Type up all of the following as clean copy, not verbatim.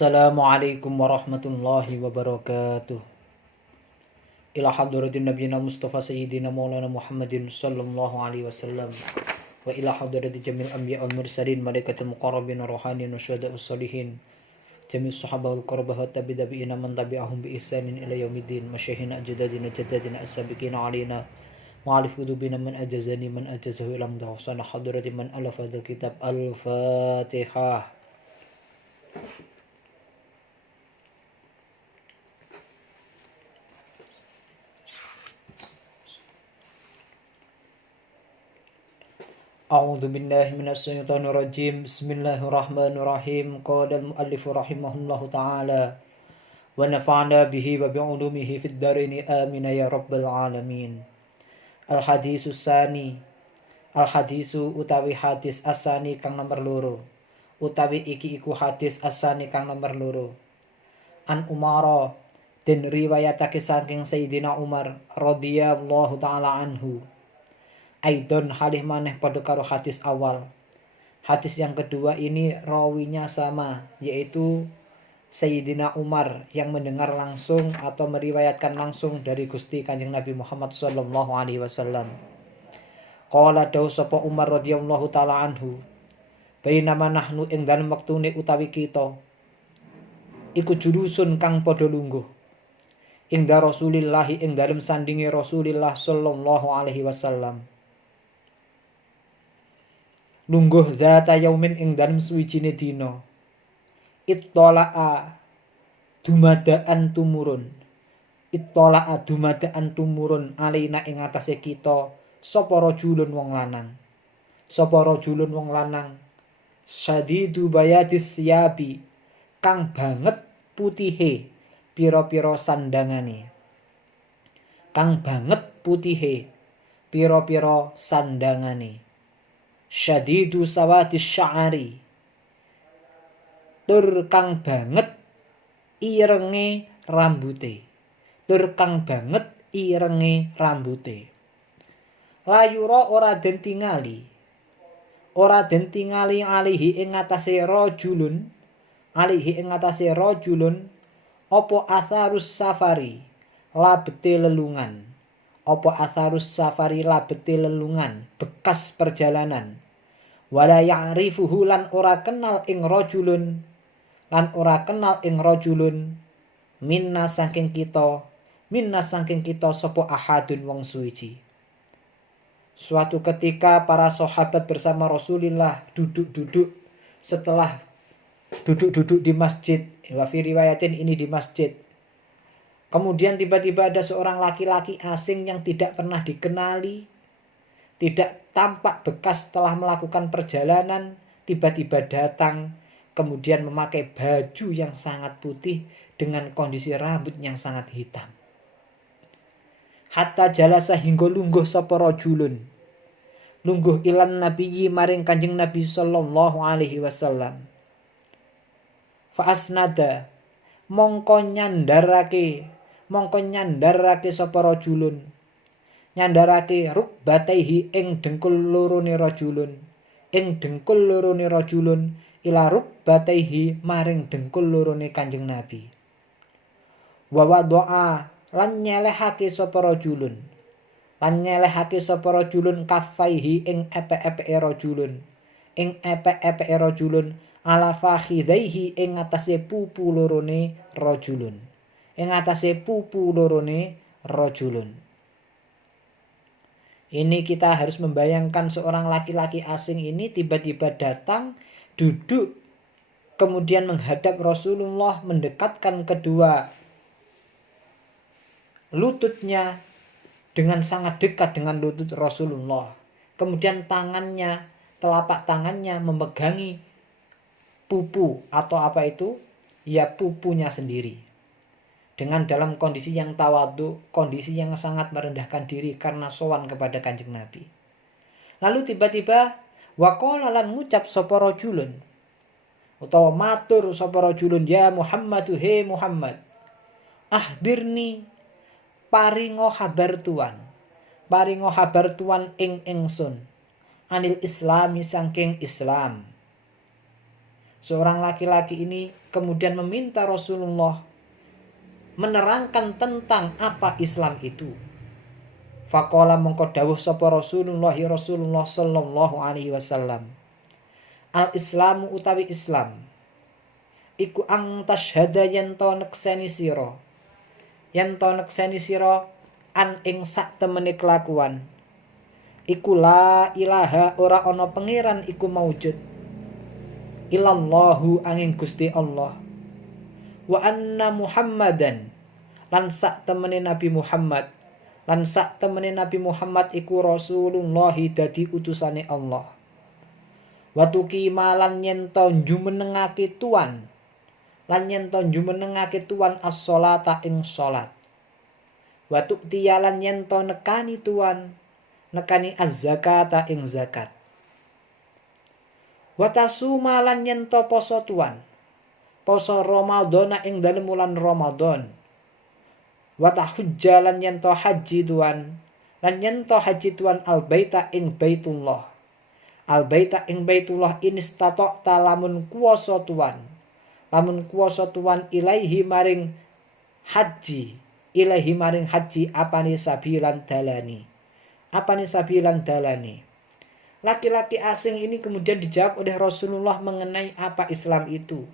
Assalamualaikum warahmatullahi wabarakatuh. Ila hadratin nabiyina Mustafa Sayyidina Maulana Muhammadin sallallahu alaihi wasallam. Wa ila hadrati jamil anbiya wal mursalin malaikatul muqarrabin rohani nusyada ussalihin. Jamil sahabah wal qurabah wa tabi'ina man tabi'ahum bi ihsanin ila yaumiddin. Masyaykhina ajdadina jaddadina as-sabiqina alaina. Ma'alif qudubina man ajazani man ajazahu ila mudahsana hadrati man alafa kitab al-Fatihah. A'udzu billahi minasyaitonir rajim. Bismillahirrahmanirrahim. Qala al-muallif rahimahullahu taala wa nafa'na bihi wa bi'ulumihi fid dharain amin ya rabbal alamin. Al-hadisus sani. Al-hadisu utawi hadis asani kang nomor loro. Utawi iki iku hadis asani kang nomor loro. An Umar den riwayatake saking Sayyidina Umar radhiyallahu taala anhu. Aidon halih maneh pada karo hadis awal. Hadis yang kedua ini rawinya sama, yaitu Sayyidina Umar yang mendengar langsung atau meriwayatkan langsung dari Gusti Kanjeng Nabi Muhammad sallallahu alaihi wasallam. Qala dawu sapa Umar radhiyallahu taala anhu, bainama nahnu ing dalem wektune utawi kita iku julusun kang padha lungguh ing Rasulillah ing dalem sandinge Rasulillah sallallahu alaihi wasallam. Lungguh dzata yaumin ing dalem suwijine dina. Ittola'a dumadaan tumurun. Ittola'a dumadaan tumurun alaina ing atase kita sapa rajulun wong lanang. Sapa rajulun wong lanang syadidu bayadis siyabi kang banget putihe pira-pira sandangane. Kang banget putihe pira-pira sandangane. Syadidu sawadis sya'ari tur kang banget irenge rambute. Tur kang banget irenge rambute. Layura ora den tingali. Ora den tingali alihi ing atase rajulun. Alihi ing atase rajulun apa atharus safari labete lelungan. Apa atharus safari labete lelungan, bekas perjalanan. Wala ya'rifuhu lan ora kenal ing rajulun, lan ora kenal ing rajulun minna saking kita sapa ahadun wong suwiji. Suatu ketika para sahabat bersama Rasulullah duduk-duduk setelah duduk-duduk di masjid. Wa fi riwayatin ini di masjid. Kemudian tiba-tiba ada seorang laki-laki asing yang tidak pernah dikenali, tidak tampak bekas setelah melakukan perjalanan, tiba-tiba datang, kemudian memakai baju yang sangat putih dengan kondisi rambut yang sangat hitam. Hatta jalasa hingga lungguh sapa rajulun. Lungguh ilan nabiyyi maring Kanjeng Nabi sallallahu alaihi wasallam. Fa asnada mongko nyandarake sapa rajulun, nyandarake rukbataihi ing dengkul lorone rajulun ila rukbataihi maring dengkul lorone Kanjeng Nabi. Wa wadaa lan nyelehake sapa rajulun kafaihi ing epe-epeke rajulun ala fakhidaihi ing atase pupu lorone rajulun. Ini kita harus membayangkan seorang laki-laki asing ini tiba-tiba datang, duduk, kemudian menghadap Rasulullah, mendekatkan kedua lututnya dengan sangat dekat dengan lutut Rasulullah. Kemudian telapak tangannya memegangi pupu atau apa itu? Ya pupunya sendiri. Dengan dalam kondisi yang tawadhu, kondisi yang sangat merendahkan diri karena sowan kepada Kanjeng Nabi. Lalu tiba-tiba waqala lan ngucap sapa rajulun utawa matur sapa rajulun, ya Muhammadu he Muhammad, ahbirni paringo habar tuan ing ingsun anil islami saking Islam. Seorang laki-laki ini kemudian meminta Rasulullah menerangkan tentang apa Islam itu. Faqala mongko dawuh sapa Rasulullah sallallahu alaihi wasallam. Al-Islamu utawi Islam iku ang tasyhada yen to nekseni sira. Yen to nekseni sira an ing sak temene kelakuan. Iku la ilaha ora ana pangeran iku maujud. Illallahu angin Gusti Allah. Wa anna Muhammadan lan sak temene Nabi Muhammad. Lan sak temene Nabi Muhammad iku Rasulullah dadi utusane Allah. Watuki malan yen to jumenengake tuan. Lan yen to jumenengake tuan as-sholata ing salat. Watuk tiyalan yen to nekani tuan, nekani az-zakata ing zakat. Watasuma lan yen to poso tuan, poso Ramadan ing dalem wulan Ramadan. Watahujja lan yen to haji tuan, lan yen to haji tuan al-baita ing Baitullah. Al-baita ing Baitullah inistata lamun kuwasa tuan. Lamun kuwasa tuan ilaihi maring haji. Ilahi maring haji apane sabilan dalani. Apane sabilan dalani. Laki-laki asing ini kemudian dijawab oleh Rasulullah mengenai apa Islam itu.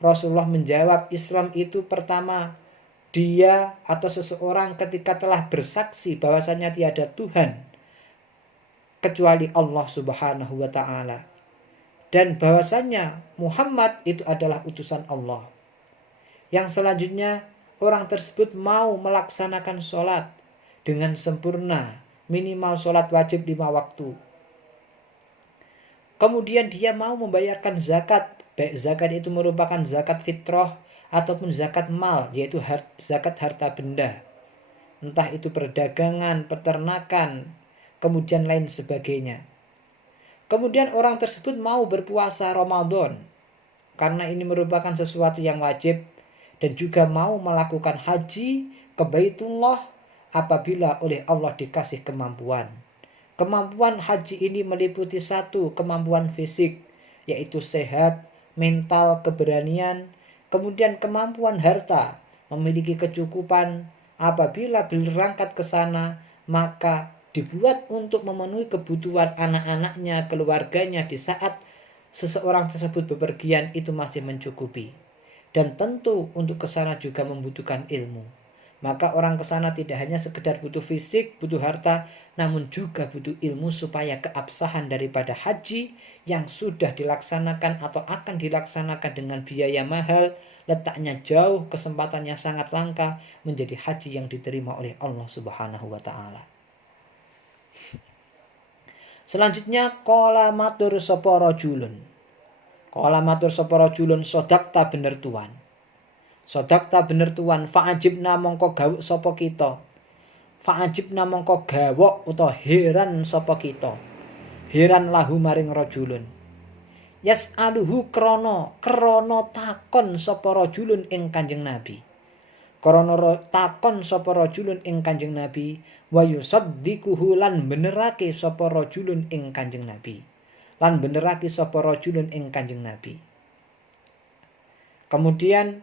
Rasulullah menjawab Islam itu pertama dia atau seseorang ketika telah bersaksi bahwasanya tiada Tuhan kecuali Allah Subhanahu wa taala dan bahwasanya Muhammad itu adalah utusan Allah. Yang selanjutnya orang tersebut mau melaksanakan sholat dengan sempurna, minimal sholat wajib 5 waktu. Kemudian dia mau membayarkan zakat, baik zakat itu merupakan zakat fitrah ataupun zakat mal, yaitu zakat harta benda. Entah itu perdagangan, peternakan, kemudian lain sebagainya. Kemudian orang tersebut mau berpuasa Ramadan, karena ini merupakan sesuatu yang wajib, dan juga mau melakukan haji ke Baitullah apabila oleh Allah dikasih kemampuan. Kemampuan haji ini meliputi satu kemampuan fisik, yaitu sehat, mental, keberanian, kemudian kemampuan harta, memiliki kecukupan. Apabila berangkat ke sana, maka dibuat untuk memenuhi kebutuhan anak-anaknya, keluarganya di saat seseorang tersebut bepergian itu masih mencukupi. Dan tentu untuk ke sana juga membutuhkan ilmu. Maka orang ke sana tidak hanya sekedar butuh fisik, butuh harta, namun juga butuh ilmu supaya keabsahan daripada haji yang sudah dilaksanakan atau akan dilaksanakan dengan biaya mahal, letaknya jauh, kesempatannya sangat langka, menjadi haji yang diterima oleh Allah Subhanahu wa taala. Selanjutnya qala matur sapa rajulun. Qala matur sapa rajulun sodakta bener tuan. Sodakta bener tuan, fa'ajibna mongko gawuk sapa kita. Fa'ajibna mongko gawok utawa heran sapa kita. Heran lahu maring rajulun. Yas'aluhu krana takon sapa rajulun ing Kanjeng Nabi. Krana takon sapa rajulun ing Kanjeng Nabi, wa yusaddiquhu lan benerake sapa rajulun ing Kanjeng Nabi. Lan benerake sapa rajulun ing Kanjeng Nabi. Kemudian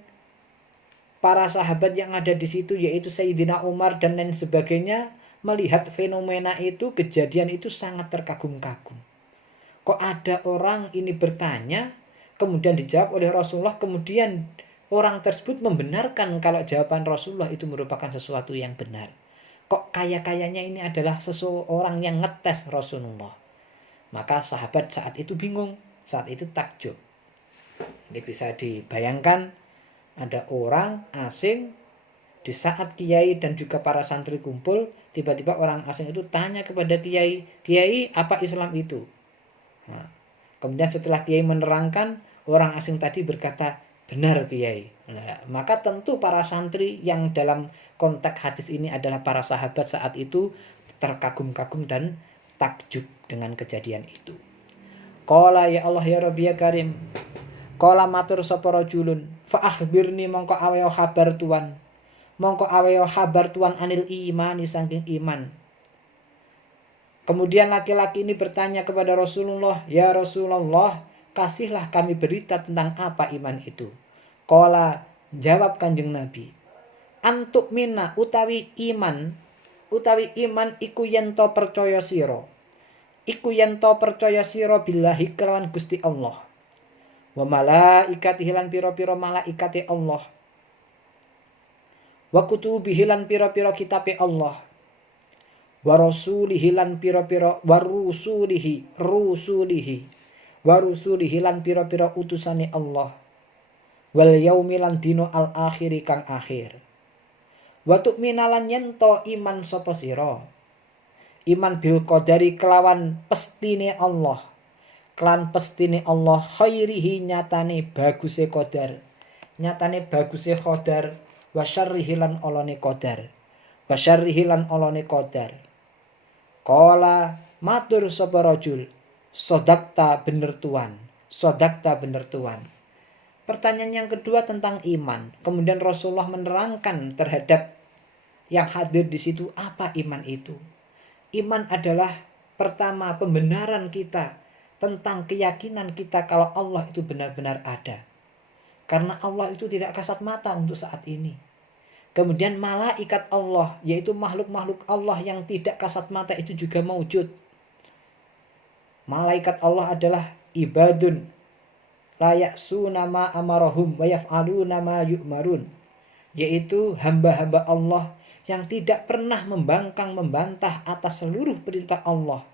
para sahabat yang ada di situ yaitu Sayyidina Umar dan lain sebagainya melihat fenomena itu, kejadian itu sangat terkagum-kagum. Kok ada orang ini bertanya, kemudian dijawab oleh Rasulullah, kemudian orang tersebut membenarkan kalau jawaban Rasulullah itu merupakan sesuatu yang benar. Kok kayaknya ini adalah seseorang yang ngetes Rasulullah. Maka sahabat saat itu bingung, saat itu takjub. Ini bisa dibayangkan ada orang asing di saat kiai dan juga para santri kumpul, tiba-tiba orang asing itu tanya kepada kiai, "Kiai, apa Islam itu?" Nah, kemudian setelah kiai menerangkan, orang asing tadi berkata, "Benar kiai." Nah, maka tentu para santri yang dalam konteks hadis ini adalah para sahabat saat itu terkagum-kagum dan takjub dengan kejadian itu. Qala ya Allah ya Rabbi ya Karim. Qala matur sapa rajulun, fa akhbirni mongko aweyo kabar tuan. Mongko aweyo kabar tuan anil imani saking iman. Kemudian laki-laki ini bertanya kepada Rasulullah, "Ya Rasulullah, kasihlah kami berita tentang apa iman itu. Qala, jawab Kanjeng Nabi, antuk mina utawi iman iku yen to percaya sira. Iku yen to percaya sira billahi kelawan Gusti Allah. Wa malaikatihi lan pira-pira malaikate Allah. Wa kutubihi lan pira-pira kitabe Allah. Wa rasulihi lan pira-pira rusulihi lan pira-pira utusane Allah. Wal yaumil lan dina al akhiri kang akhir. Wa tu'minalan yen to iman sapa sira. Iman bil qadari kelawan pestine Allah. Kelan pestine Allah khairihi nyatane baguse qadar. Nyatane baguse qadar wa syarrihi lan olone qadar. Wa syarrihi lan olone qadar. Qala matur sapa rajul, sodakta bener tuan. Sodakta bener tuan. Pertanyaan yang kedua tentang iman. Kemudian Rasulullah menerangkan terhadap yang hadir di situ apa iman itu. Iman adalah pertama pembenaran kita tentang keyakinan kita kalau Allah itu benar-benar ada. Karena Allah itu tidak kasat mata untuk saat ini. Kemudian malaikat Allah, yaitu makhluk-makhluk Allah yang tidak kasat mata itu juga maujud. Malaikat Allah adalah ibadun la ya'suna ma amarahum wa yaf'aluna ma yu'marun, yaitu hamba-hamba Allah yang tidak pernah membangkang-membantah atas seluruh perintah Allah,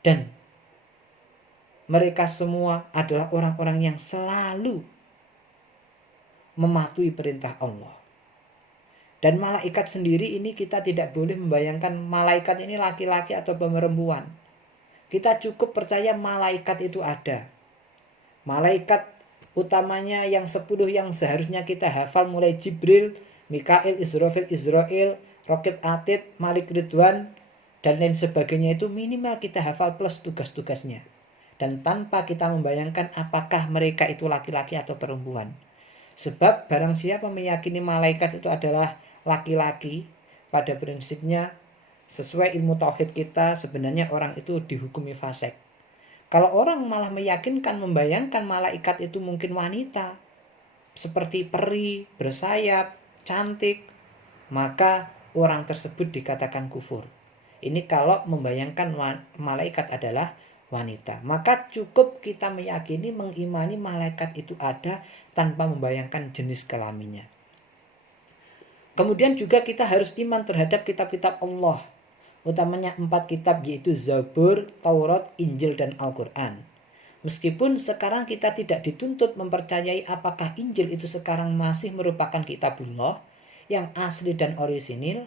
dan mereka semua adalah orang-orang yang selalu mematuhi perintah Allah. Dan malaikat sendiri ini kita tidak boleh membayangkan malaikat ini laki-laki atau perempuan. Kita cukup percaya malaikat itu ada. Malaikat utamanya yang 10 yang seharusnya kita hafal mulai Jibril, Mikail, Israfil, Raqib Atid, Malik Ridwan, dan lain sebagainya itu minimal kita hafal plus tugas-tugasnya. Dan tanpa kita membayangkan apakah mereka itu laki-laki atau perempuan. Sebab barang siapa meyakini malaikat itu adalah laki-laki, pada prinsipnya sesuai ilmu tauhid kita sebenarnya orang itu dihukumi fasik. Kalau orang malah meyakinkan, membayangkan malaikat itu mungkin wanita, seperti peri, bersayap, cantik, maka orang tersebut dikatakan kufur. Ini kalau membayangkan malaikat adalah wanita. Maka cukup kita meyakini, mengimani malaikat itu ada tanpa membayangkan jenis kelaminnya. Kemudian juga kita harus iman terhadap kitab-kitab Allah. Utamanya 4 kitab, yaitu Zabur, Taurat, Injil, dan Al-Quran. Meskipun sekarang kita tidak dituntut mempercayai apakah Injil itu sekarang masih merupakan kitabullah yang asli dan orisinil,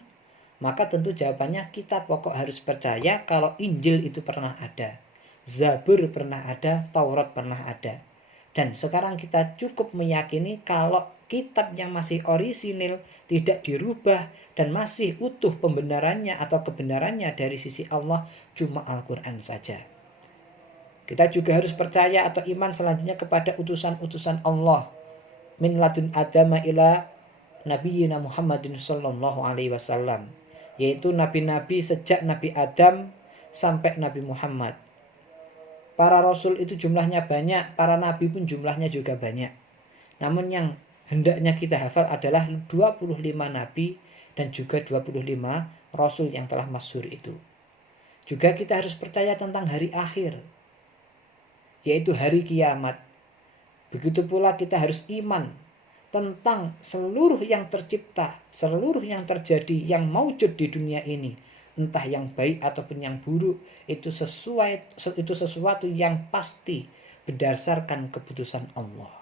maka tentu jawabannya kita pokok harus percaya kalau Injil itu pernah ada, Zabur pernah ada, Taurat pernah ada. Dan sekarang kita cukup meyakini kalau kitab yang masih orisinil, tidak dirubah, dan masih utuh pembenarannya atau kebenarannya dari sisi Allah cuma Al-Quran saja. Kita juga harus percaya atau iman selanjutnya kepada utusan-utusan Allah. Min ladun adama ila nabiyina Muhammadin sallallahu alaihi wasallam. Yaitu nabi-nabi sejak Nabi Adam sampai Nabi Muhammad. Para rasul itu jumlahnya banyak, para nabi pun jumlahnya juga banyak. Namun yang hendaknya kita hafal adalah 25 nabi dan juga 25 rasul yang telah masyhur itu. Juga kita harus percaya tentang hari akhir, yaitu hari kiamat. Begitu pula kita harus iman tentang seluruh yang tercipta, seluruh yang terjadi, yang maujud di dunia ini, entah yang baik ataupun yang buruk, itu sesuatu yang pasti berdasarkan keputusan Allah.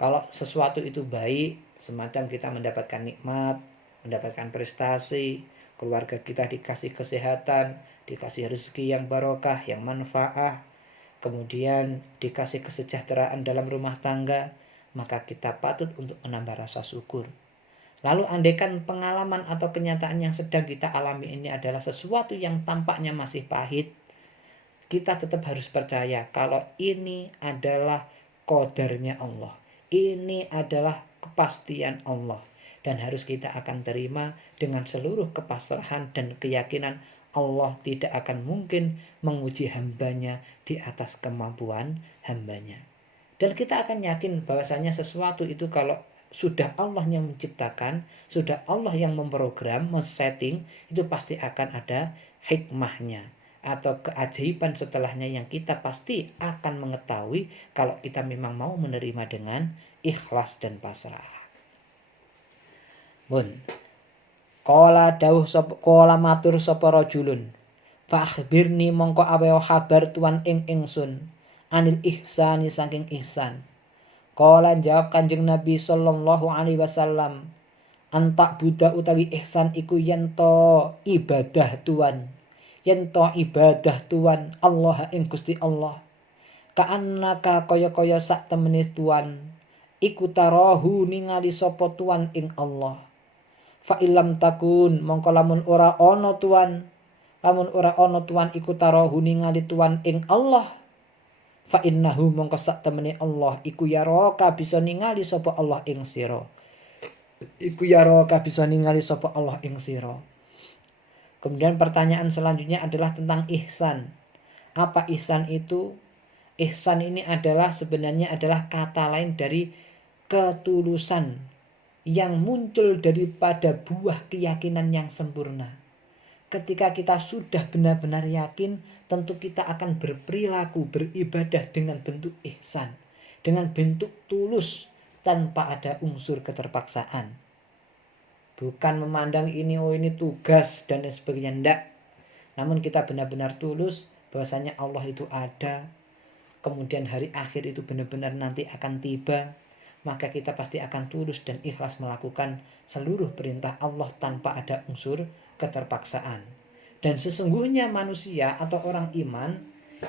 Kalau sesuatu itu baik, semacam kita mendapatkan nikmat, mendapatkan prestasi, keluarga kita dikasih kesehatan, dikasih rezeki yang barokah, yang manfaah, kemudian dikasih kesejahteraan dalam rumah tangga, maka kita patut untuk menambah rasa syukur. Lalu andaikan pengalaman atau kenyataan yang sedang kita alami ini adalah sesuatu yang tampaknya masih pahit, kita tetap harus percaya kalau ini adalah qadarnya Allah. Ini adalah kepastian Allah. Dan harus kita akan terima dengan seluruh kepasrahan dan keyakinan Allah tidak akan mungkin menguji hambanya di atas kemampuan hambanya. Dan kita akan yakin bahwasanya sesuatu itu kalau sudah Allah yang menciptakan, sudah Allah yang memprogram, men-setting, itu pasti akan ada hikmahnya atau keajaiban setelahnya yang kita pasti akan mengetahui kalau kita memang mau menerima dengan ikhlas dan pasrah. Mun Qala matur sapa rajulun fa akhbirni mongko aweho kabar tuan ing ingsun anil ihsani saking ihsan. Qala jawab Kanjeng Nabi sallallahu alaihi wasallam, antak buddha utawi ihsan iku yento ibadah tuan. Yento ibadah tuan Allah ing Gusti Allah. Ka'annaka kaya-kaya sak temene tuan iku tarahu ningali sapa tuan ing Allah. Fa illam takun mongko lamun ora ana tuan iku tarahu ningali tuan ing Allah. Fa innahu mongko sak temene Allah iku yaraka bisa ningali sapa Allah ing sira. Kemudian pertanyaan selanjutnya adalah tentang ihsan. Apa ihsan itu? Ihsan ini sebenarnya adalah kata lain dari ketulusan yang muncul daripada buah keyakinan yang sempurna. Ketika kita sudah benar-benar yakin, tentu kita akan berperilaku, beribadah dengan bentuk ihsan, dengan bentuk tulus tanpa ada unsur keterpaksaan. Bukan memandang ini tugas dan sebagainya, enggak. Namun kita benar-benar tulus bahwasanya Allah itu ada, kemudian hari akhir itu benar-benar nanti akan tiba, maka kita pasti akan tulus dan ikhlas melakukan seluruh perintah Allah tanpa ada unsur keterpaksaan. Dan sesungguhnya manusia atau orang iman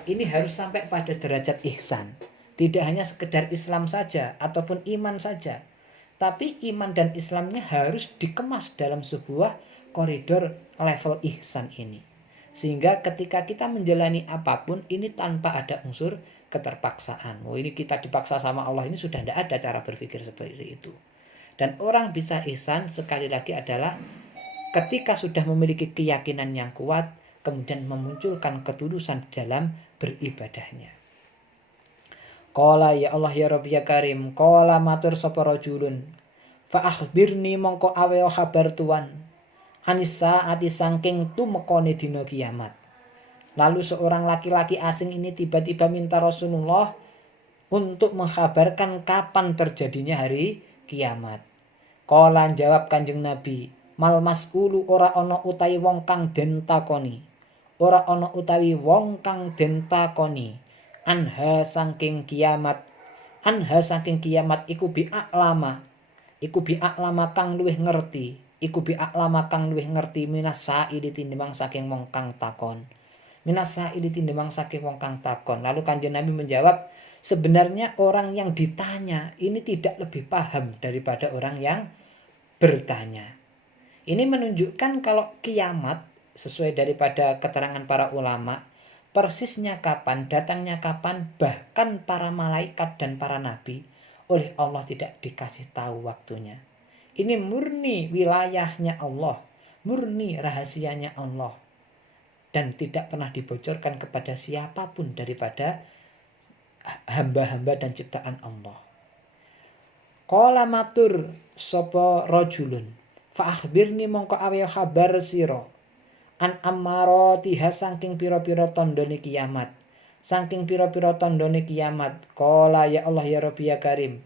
ini harus sampai pada derajat ihsan. Tidak hanya sekedar Islam saja ataupun iman saja, tapi iman dan Islamnya harus dikemas dalam sebuah koridor level ihsan ini. Sehingga ketika kita menjalani apapun ini tanpa ada unsur keterpaksaan. Ini kita dipaksa sama Allah, ini sudah tidak ada cara berpikir seperti itu. Dan orang bisa ihsan sekali lagi adalah ketika sudah memiliki keyakinan yang kuat, kemudian memunculkan ketulusan dalam beribadahnya. Qala ya Allah ya Rabbi ya Karim, qala matur sapa rajulun, fa akhbirni mongko aweo kabar tuan, anisa ati saking tumekone dina kiamat. Lalu seorang laki-laki asing ini tiba-tiba minta Rasulullah untuk mengkabarkan kapan terjadinya hari kiamat. Qala jawab Kanjeng Nabi, mal mas'ulu ora ana utawi wong kang den takoni. Ora ana utawi wong kang den takoni. Anha saking kiamat iku bi'aklama kang luwih ngerti minas sa'ili tinimbang saking wong kang takon. Lalu Kanjeng Nabi menjawab, sebenarnya orang yang ditanya ini tidak lebih paham daripada orang yang bertanya. Ini menunjukkan kalau kiamat sesuai daripada keterangan para ulama, persisnya kapan, datangnya kapan, bahkan para malaikat dan para nabi oleh Allah tidak dikasih tahu waktunya. Ini murni wilayahnya Allah, murni rahasianya Allah, dan tidak pernah dibocorkan kepada siapapun daripada hamba-hamba dan ciptaan Allah. Qala matur sapa rajulun, fa akhbirni mongko aweyo kabar sira an ammaratiha saking pira-pira tandane kiamat. Qala ya Allah ya Rabbi ya Karim.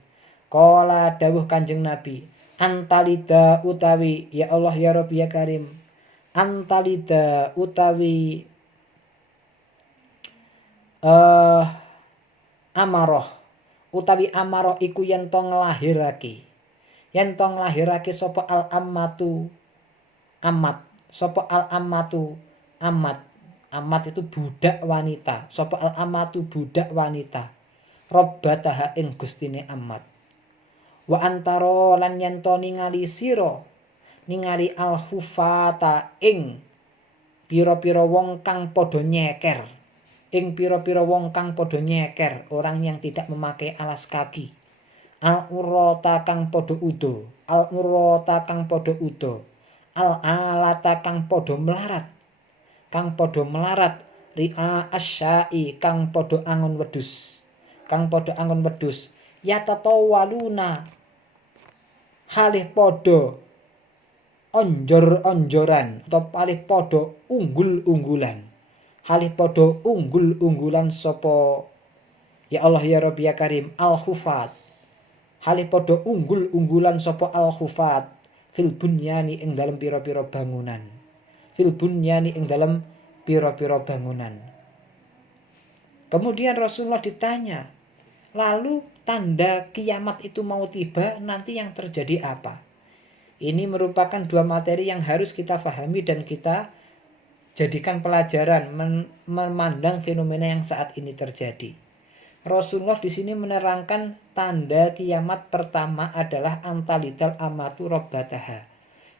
Qala dawuh Kanjeng Nabi, antalida utawi ya Allah ya Rabbi ya Karim. Antalida utawi amaroh iku yen to nglahirake sapa al ammatu amat. Sapa al ammatu amat itu budak wanita. Sapa al ammatu budak wanita. Robbataha ing gustine amat. Wa antara lan yen to ningali al hufata ing pira-pira wong kang padha nyeker. Orang yang tidak memakai alas kaki. Al urata kang padha udo. Al alata kang padha melarat. kang padha melarat, ri'a asyai kang padha angon wedhus. Yatatawaluna halih padha onjor-onjoran atau halih padha unggul-unggulan. Halih padha unggul-unggulan sapa ya Allah ya Rabbi ya Karim al-khufat. Halih padha unggul-unggulan sapa al-khufat fil bunyani ing dalem pira-pira bangunan. Kemudian Rasulullah ditanya, lalu tanda kiamat itu mau tiba, nanti yang terjadi apa? Ini merupakan dua materi yang harus kita fahami dan kita jadikan pelajaran memandang fenomena yang saat ini terjadi. Rasulullah di sini menerangkan tanda kiamat pertama adalah antalidal amatu robbataha,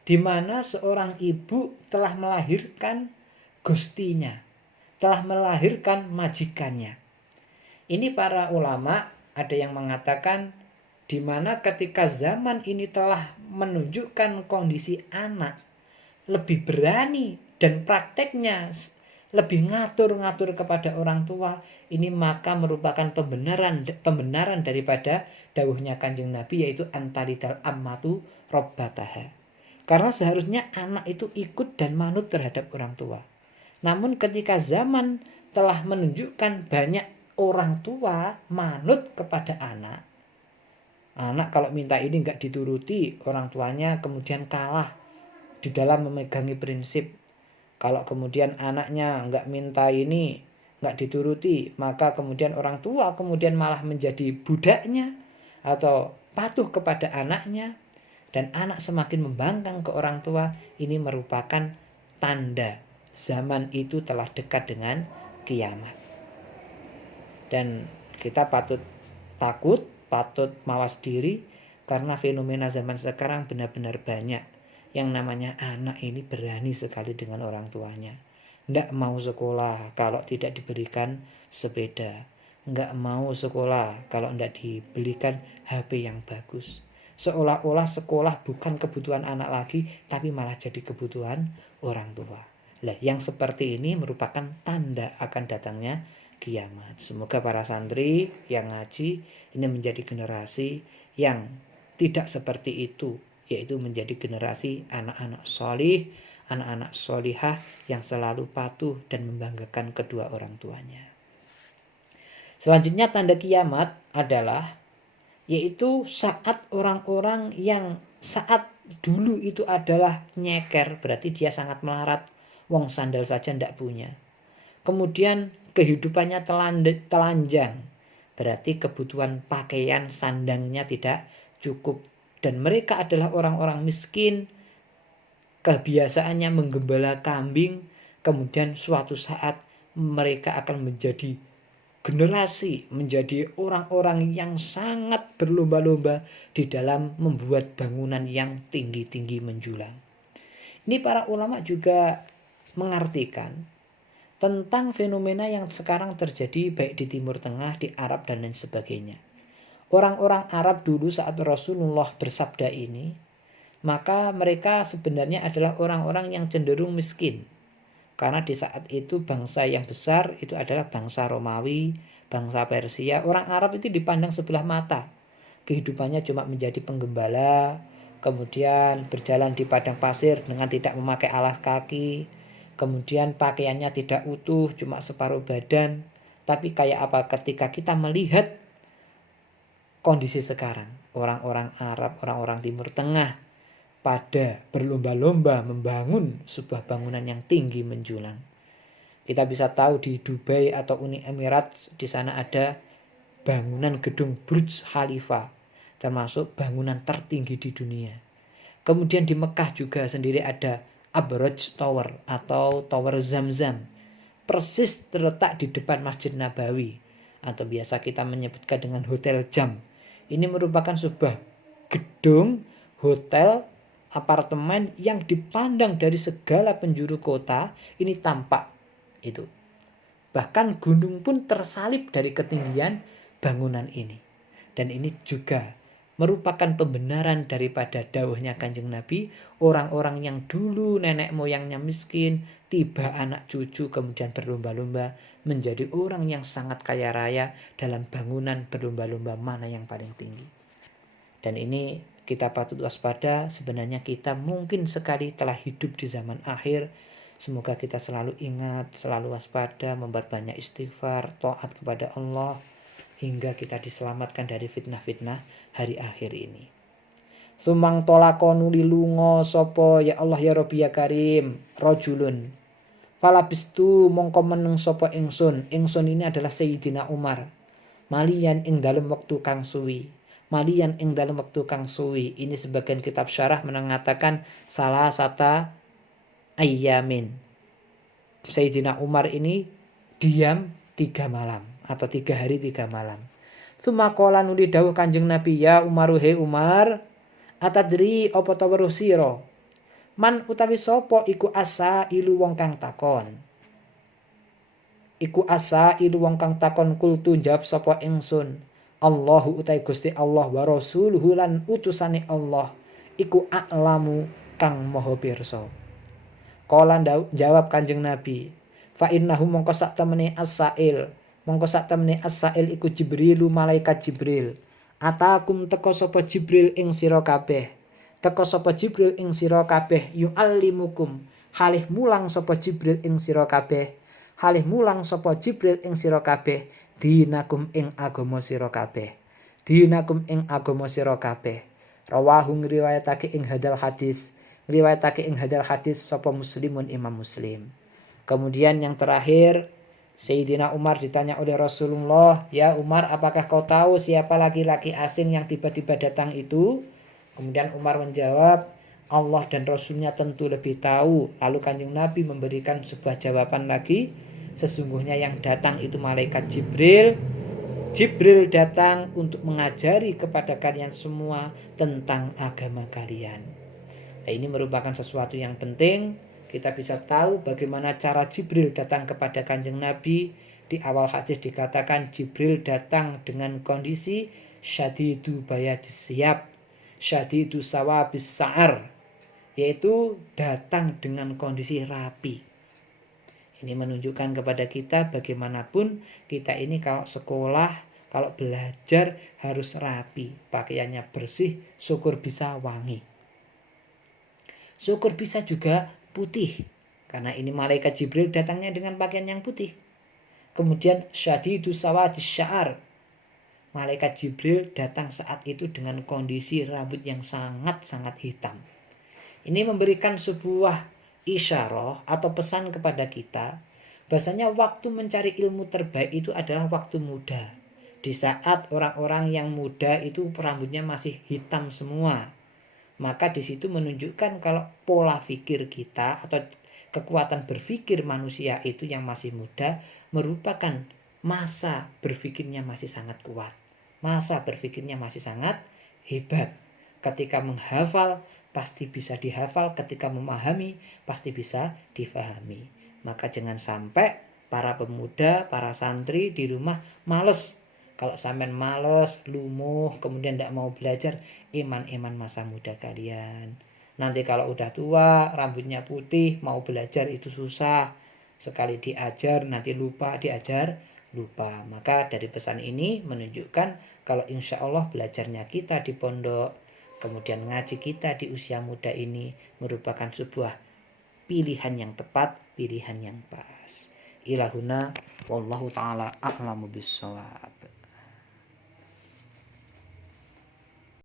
di mana seorang ibu telah melahirkan gustinya, telah melahirkan majikannya. Ini para ulama ada yang mengatakan di mana ketika zaman ini telah menunjukkan kondisi anak lebih berani dan prakteknya lebih ngatur-ngatur kepada orang tua, ini maka merupakan pembenaran daripada dawuhnya Kanjeng Nabi, yaitu antalidal ammatu robbataha. Karena seharusnya anak itu ikut dan manut terhadap orang tua. Namun ketika zaman telah menunjukkan banyak orang tua manut kepada anak kalau minta ini enggak dituruti, orang tuanya kemudian kalah di dalam memegangi prinsip. Kalau kemudian anaknya enggak minta ini, enggak dituruti, maka kemudian orang tua kemudian malah menjadi budaknya atau patuh kepada anaknya, dan anak semakin membangkang ke orang tua. Ini merupakan tanda zaman itu telah dekat dengan kiamat. Dan kita patut takut, patut mawas diri, karena fenomena zaman sekarang benar-benar banyak. Yang namanya anak ini berani sekali dengan orang tuanya. Nggak mau sekolah kalau tidak diberikan sepeda. Nggak mau sekolah kalau nggak dibelikan HP yang bagus. Seolah-olah sekolah bukan kebutuhan anak lagi, tapi malah jadi kebutuhan orang tua. Nah, yang seperti ini merupakan tanda akan datangnya kiamat. Semoga para santri yang ngaji ini menjadi generasi yang tidak seperti itu, yaitu menjadi generasi anak-anak solih, anak-anak solihah yang selalu patuh dan membanggakan kedua orang tuanya. Selanjutnya tanda kiamat adalah yaitu saat orang-orang yang saat dulu itu adalah nyeker, berarti dia sangat melarat, wong sandal saja ndak punya. Kemudian kehidupannya telanjang, berarti kebutuhan pakaian sandangnya tidak cukup. Dan mereka adalah orang-orang miskin, kebiasaannya menggembala kambing. Kemudian suatu saat mereka akan menjadi generasi, menjadi orang-orang yang sangat berlomba-lomba di dalam membuat bangunan yang tinggi-tinggi menjulang. Ini para ulama juga mengartikan tentang fenomena yang sekarang terjadi baik di Timur Tengah, di Arab dan lain sebagainya. Orang-orang Arab dulu saat Rasulullah bersabda ini, maka mereka sebenarnya adalah orang-orang yang cenderung miskin. Karena di saat itu bangsa yang besar itu adalah bangsa Romawi, bangsa Persia. Orang Arab itu dipandang sebelah mata. Kehidupannya cuma menjadi penggembala, kemudian berjalan di padang pasir dengan tidak memakai alas kaki. Kemudian pakaiannya tidak utuh, cuma separuh badan. Tapi kayak apa ketika kita melihat kondisi sekarang, orang-orang Arab, orang-orang Timur Tengah pada berlomba-lomba membangun sebuah bangunan yang tinggi menjulang. Kita bisa tahu di Dubai atau Uni Emirat, di sana ada bangunan gedung Burj Khalifa, termasuk bangunan tertinggi di dunia. Kemudian di Mekah juga sendiri ada Abraj Tower atau Tower Zamzam, persis terletak di depan Masjid Nabawi, atau biasa kita menyebutkan dengan Hotel Jam. Ini merupakan sebuah gedung, hotel, apartemen yang dipandang dari segala penjuru kota. Ini tampak itu. Bahkan gunung pun tersalib dari ketinggian bangunan ini. Dan ini juga merupakan pembenaran daripada dawuhnya Kanjeng Nabi, orang-orang yang dulu nenek moyangnya miskin, tiba anak cucu kemudian berlomba-lomba menjadi orang yang sangat kaya raya dalam bangunan berlomba-lomba mana yang paling tinggi. Dan ini kita patut waspada, sebenarnya kita mungkin sekali telah hidup di zaman akhir. Semoga kita selalu ingat, selalu waspada, memperbanyak istighfar, taat kepada Allah, hingga kita diselamatkan dari fitnah-fitnah hari akhir ini. Sumang tolakonu lilungo sopo ya Allah ya Rabbi ya Karim rojulun. Falabistu mongko meneng sopo ingsun. Ingsun ini adalah Sayyidina Umar. Malian ing dalam waktu kang suwi. Malian ing dalam waktu kang suwi. Ini sebagian kitab syarah mengatakan salah sata ayyamin. Sayyidina Umar ini diam 3 malam. Atau 3 hari 3 malam. Sumakola nuli dawuh Kanjeng Nabi, ya Umaru he Umar, atadri apa ta weruh sira? Man utawi sapa iku asa ilu wong kang takon. Iku asa ilu wong kang takon kultu jawab sapa ingsun. Allahu utai Gusti Allah wa rasuluhu lan utusane Allah iku a'lamu kang maha pirsa. Kala jawab Kanjeng Nabi, fa innahu mongko sak temene as-sa'il. Mongko sak temene as-sa'il iku Jibrilu malaikat Jibril. Atakum teka sapa Jibril ing sira kabeh. Teka sapa Jibril ing sira kabeh yu'allimukum. Halih mulang sapa Jibril ing sira kabeh. Halih mulang sapa Jibril ing sira kabeh dinakum ing agama sira kabeh. Dinakum ing agama sira kabeh. Rawahu ngriwayatake ing hadal hadis. Riwayatake ing hadal hadis sapa Muslimun Imam Muslim. Kemudian yang terakhir, Sayyidina Umar ditanya oleh Rasulullah, ya Umar, apakah kau tahu siapa laki-laki asing yang tiba-tiba datang itu? Kemudian Umar menjawab, Allah dan Rasulnya tentu lebih tahu. Lalu Kanjeng Nabi memberikan sebuah jawaban lagi, sesungguhnya yang datang itu malaikat Jibril. Jibril datang untuk mengajari kepada kalian semua tentang agama kalian. Nah, ini merupakan sesuatu yang penting. Kita bisa tahu bagaimana cara Jibril datang kepada Kanjeng Nabi. Di awal hadis dikatakan Jibril datang dengan kondisi syadidu bayadis siyab, syadidu sawabis sa'ar, yaitu datang dengan kondisi rapi. Ini menunjukkan kepada kita bagaimanapun kita ini kalau sekolah, kalau belajar harus rapi, pakaiannya bersih, syukur bisa wangi. Syukur bisa juga putih, karena ini malaikat Jibril datangnya dengan pakaian yang putih. Kemudian syadidus sawadis sya'ar, malaikat Jibril datang saat itu dengan kondisi rambut yang sangat-sangat hitam. Ini memberikan sebuah isyarah atau pesan kepada kita bahasanya waktu mencari ilmu terbaik itu adalah waktu muda. Di saat orang-orang yang muda itu rambutnya masih hitam semua, maka di situ menunjukkan kalau pola pikir kita atau kekuatan berpikir manusia itu yang masih muda merupakan masa berpikirnya masih sangat kuat. Masa berpikirnya masih sangat hebat. Ketika menghafal pasti bisa dihafal, ketika memahami pasti bisa difahami. Maka jangan sampai para pemuda, para santri di rumah males. Kalau sampean males, lumuh, kemudian tidak mau belajar, iman-iman masa muda kalian. Nanti kalau udah tua, rambutnya putih, mau belajar itu susah. Sekali diajar, nanti lupa, diajar, lupa. Maka dari pesan ini menunjukkan kalau insya Allah belajarnya kita di pondok, kemudian ngaji kita di usia muda ini merupakan sebuah pilihan yang tepat, pilihan yang pas. Ilahuna wallahu ta'ala a'lamu bissawab.